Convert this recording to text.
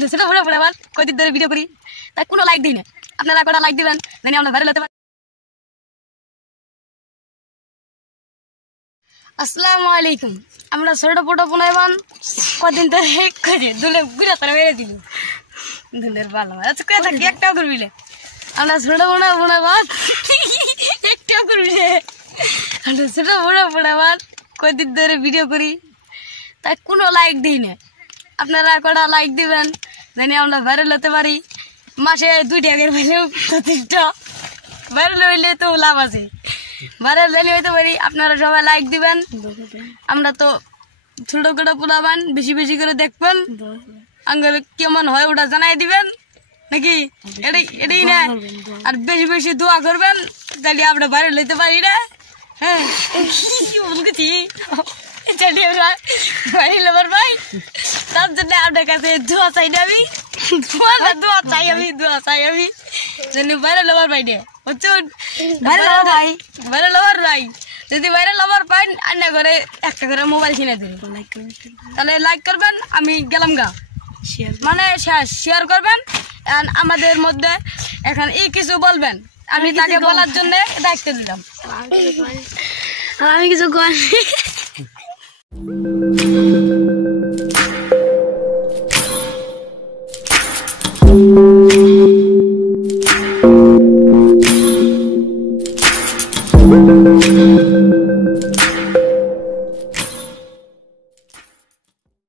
সেটা পড়ে পড়ে আবার কয়দিন ধরে ভিডিও করি, তাই কোনো লাইক দিই না। আপনারা কটা লাইক দিবেন জানি আমরা ভাইরাল হতে পারি। আসসালামু আলাইকুম। আমরা ছোট ফটো বানাইবান কদিন ধরে দুলে বুড়া করে মেরে দিল দুলের ভালো আচ্ছা কে থাকি একটাও করবিলে আমরা ছোট বানাইবান একটাও করবিলে আমরা ছোট বানাইবান কদিন ধরে ভিডিও করি, তাই কোনো লাইক দিই না। আপনারা কটা লাইক দিবেন জানি আমরা ভাইরাল হতে পারি। মাসে 2 টাকার ভাইলেও 25টা ভাইরাল হইলে তো লাভ আছে, ভাইরাল জানি হইতে পারি। আপনারা সবাই লাইক দিবেন। আমরা তো ছোট করে পোলাবান, বেশি বেশি করে দেখবেন, আঙ্গুল কেমন হয় ওটা জানাই দিবেন নাকি, এটাই না। আর বেশি বেশি দোয়া করবেন তাহলে আমরা ভাইরাল হইতে পারি না। হ্যাঁ বলছি ভাইরাল হবার ভাই, তার জন্য আপনার কাছে দোয়া চাই না। আমি দোয়া চাই আমি জানি ভাইরাল হবার ভাই না বুঝছুন, ভাইরাল হবার ভাই। যদি ভাইরাল হবার পাইন আন্না করে একটা করে মোবাইল কিনে দিন, তাহলে লাইক করবেন। আমি গেলাম গা, মানে শেয়ার করবেন। আমাদের মধ্যে এখন এই কিছু বলবেন, আমি তাকে বলার জন্য দায়িত্ব দিলাম। আমি কিছু